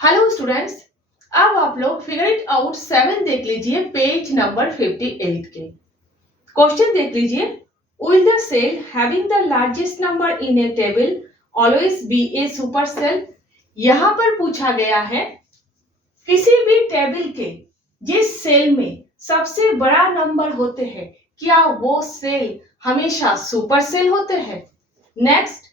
Hello students, अब आप लोग फिगर इट आउट 7 देख लीजिए पेज नंबर 58 के। क्वेश्चन देख लीजिए, will the cell having the largest number in a table always be a super cell. यहाँ पर पूछा गया है किसी भी टेबल के जिस सेल में सबसे बड़ा नंबर होते हैं क्या वो सेल हमेशा सुपर सेल होते हैं। Next,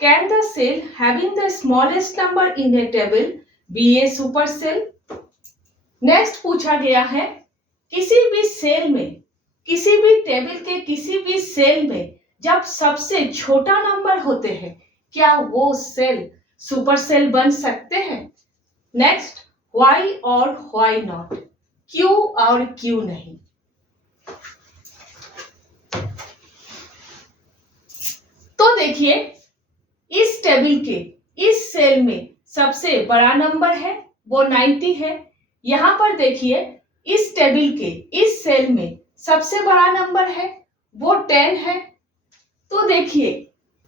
can the cell having the smallest number in a table be a super cell. Next पूछा गया है किसी भी सेल में, किसी भी टेबल के किसी भी सेल में जब सबसे छोटा नंबर होते हैं क्या वो सेल सुपर सेल बन सकते हैं। नेक्स्ट, व्हाई और व्हाई नॉट, क्यों और क्यों नहीं। तो देखिए, इस टेबल के इस सेल में सबसे बड़ा नंबर है वो 90 है। यहां पर देखिए, इस टेबल के इस सेल में सबसे बड़ा नंबर है वो 10 है। तो देखिए,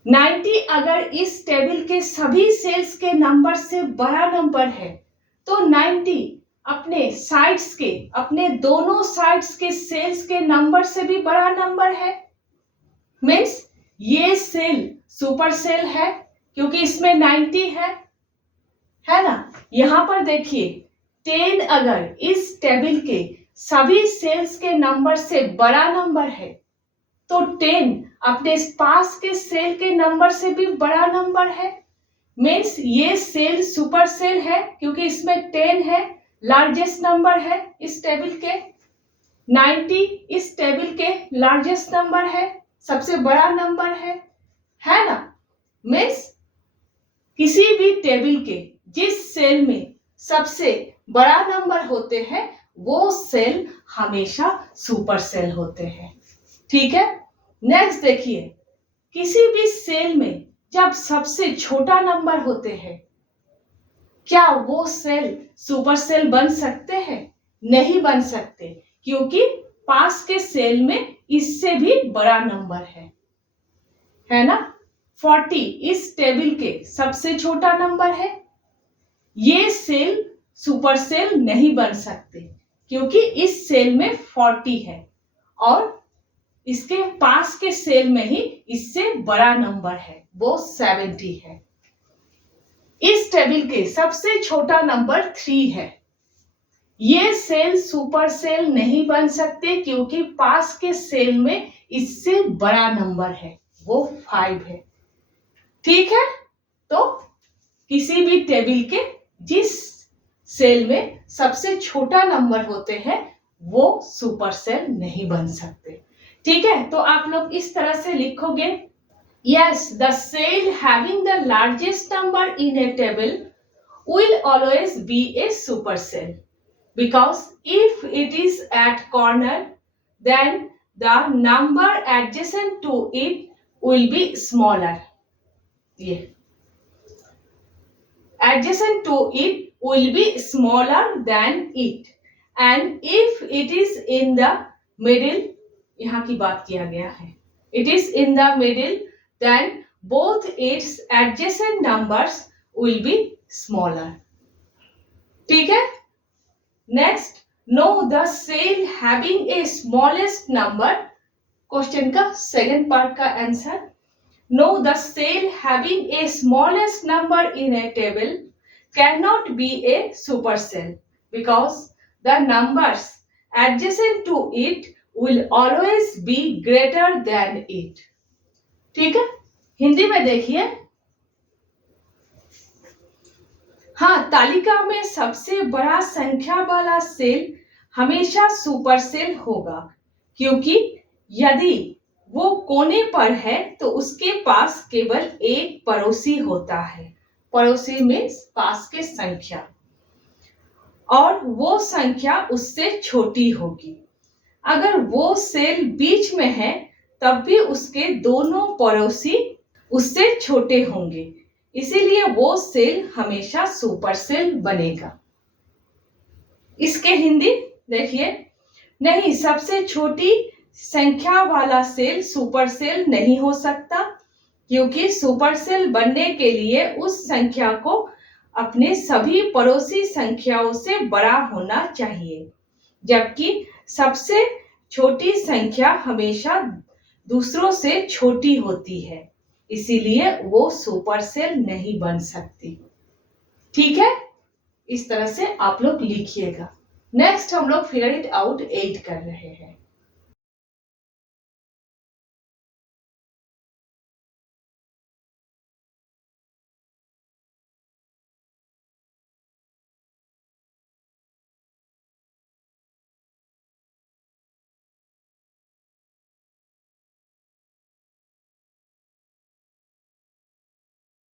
90 अगर इस टेबल के सभी सेल्स के नंबर से बड़ा नंबर है तो 90 अपने साइड्स के, अपने दोनों साइड्स के सेल्स के नंबर से भी बड़ा नंबर है। मीन्स ये सेल सुपर सेल है क्योंकि इसमें 90 है ना। यहां पर देखिए, 10 अगर इस टेबल के सभी सेल्स के नंबर से बड़ा नंबर है तो 10 अपने पास के सेल के नंबर से भी बड़ा नंबर है। मीन्स ये सेल सुपर सेल है क्योंकि इसमें 10 है, लार्जेस्ट नंबर है इस टेबल के। 90 इस टेबल के लार्जेस्ट नंबर है, सबसे बड़ा नंबर है ना। मीन्स किसी भी टेबल के जिस सेल में सबसे बड़ा नंबर होते हैं वो सेल हमेशा सुपर सेल होते हैं। ठीक है। नेक्स्ट देखिए, किसी भी सेल में जब सबसे छोटा नंबर होते हैं क्या वो सेल सुपर सेल बन सकते हैं। नहीं बन सकते क्योंकि पास के सेल में इससे भी बड़ा नंबर है ना। 40 इस टेबल के सबसे छोटा नंबर है। ये सेल सुपर सेल नहीं बन सकते क्योंकि इस सेल में 40 है और इसके पास के सेल में ही इससे बड़ा नंबर है वो 70 है। इस टेबल के सबसे छोटा नंबर 3 है। ये सेल सुपर सेल नहीं बन सकते क्योंकि पास के सेल में इससे बड़ा नंबर है वो 5 है। ठीक है। तो किसी भी टेबल के जिस सेल में सबसे छोटा नंबर होते हैं वो सुपर सेल नहीं बन सकते। ठीक है। तो आप लोग इस तरह से लिखोगे, yes the cell having the largest number in a table will always be a supercell because if it is at corner then the number adjacent to it will be smaller. Yeah. Adjacent to it will be smaller than it and if it is in the middle, यहाँ की बात किया गया है, it is in the middle then both its adjacent numbers will be smaller. ठीक है। Next, no the cell having a smallest number, question का second part का answer, no the cell having a smallest number in a table can not be a super cell because the numbers adjacent to it will always be greater than it. ठीक है। हिंदी में देखिए, हाँ, तालिका में सबसे बड़ा संख्या वाला सेल हमेशा सुपर सेल होगा क्योंकि यदि वो कोने पर है तो उसके पास केवल एक पड़ोसी होता है। पड़ोसी में पास के संख्या और वो संख्या उससे छोटी होगी। अगर वो सेल बीच में है तब भी उसके दोनों पड़ोसी उससे छोटे होंगे, इसीलिए वो सेल हमेशा सुपर सेल बनेगा। इसके हिंदी देखिए, नहीं, सबसे छोटी संख्या वाला सेल सुपर सेल नहीं हो सकता क्योंकि सुपर सेल बनने के लिए उस संख्या को अपने सभी पड़ोसी संख्याओं से बड़ा होना चाहिए, जबकि सबसे छोटी संख्या हमेशा दूसरों से छोटी होती है, इसीलिए वो सुपर सेल नहीं बन सकती। ठीक है, इस तरह से आप लोग लिखिएगा। नेक्स्ट हम लोग फिगर इट आउट 8 कर रहे हैं।